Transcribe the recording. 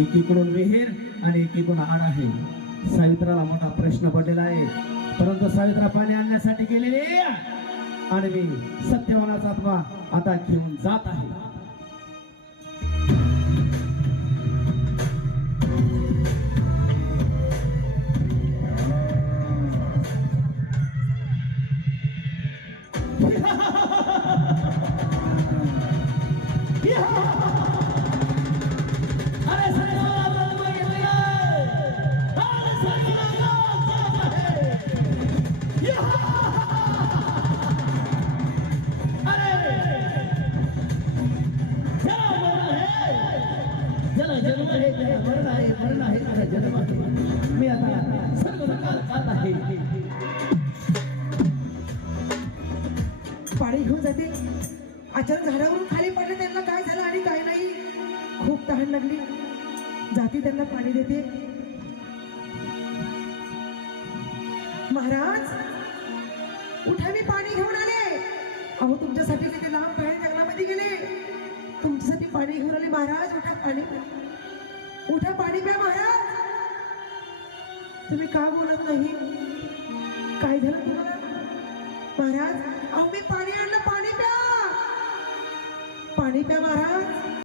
एकीकडून विहीर आणि एकीकडून आड आहे. सावित्राला मोठा प्रश्न पडलेला आहे, परंतु सावित्रा पाणी आणण्यासाठी गेलेली आहे आणि मी सत्यवानाचा आत्मा आता घेऊन जात आहे. मी आता सर्व जात आहे. पाणी घेऊन जाते. अचानक झाडावरून खाली पडले. त्यांना काय झालं आणि काय नाही, खूप तहान लागली. जाती त्यांना पाणी देते. महाराज उठा, मी पाणी घेऊन आले. अहो तुमच्यासाठी किती लांब बाहेर जंगलामध्ये गेले, तुमच्यासाठी पाणी घेऊन आले. महाराज उठा, पाणी उठा, पाणी प्या. महाराज तुम्ही का बोलत नाही? काय झालं तुम्हाला? महाराज अहो मी पाणी आणलं, पाणी प्या, पाणी प्या महाराज.